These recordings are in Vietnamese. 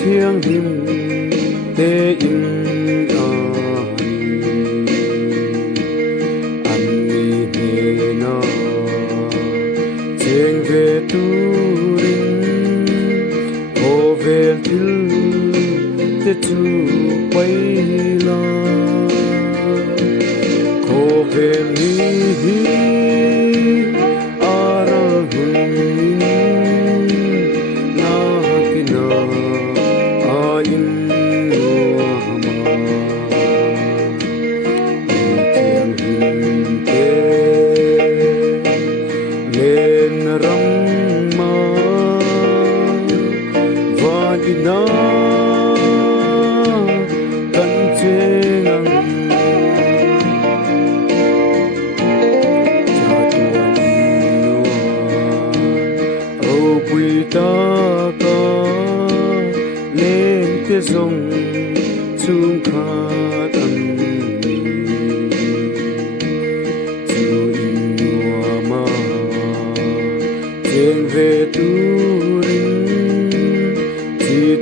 thiêng him te in ani he na cheng ve tu rin o vel til te chu pai la ko vel ni na kan chengang cha tuan no o pui ta ka len te zong chung kha tan chu in no ma chen ve tu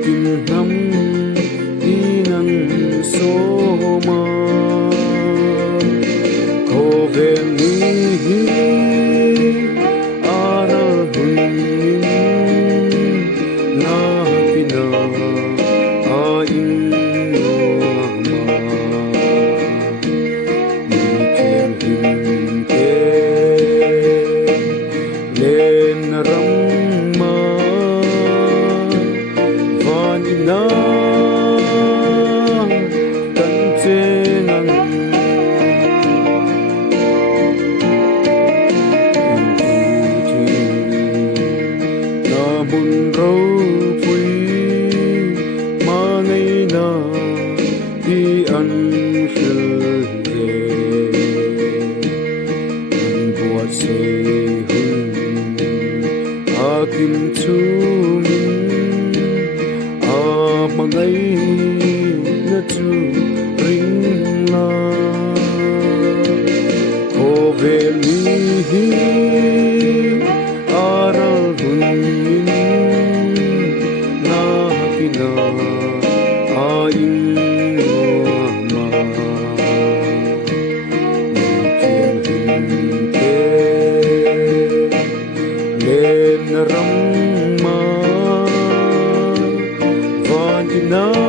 tin năm đi năn số ma cô về mi ara hun na pina a in no ma ni thian hin te lên ram na kan chengang na mun ro pui ma ngai na hi an shil ve an buat se hun a kim chu mangai na chu ring la ko ve mi ara hun na pina a in ma ni thian hin te len ram ma no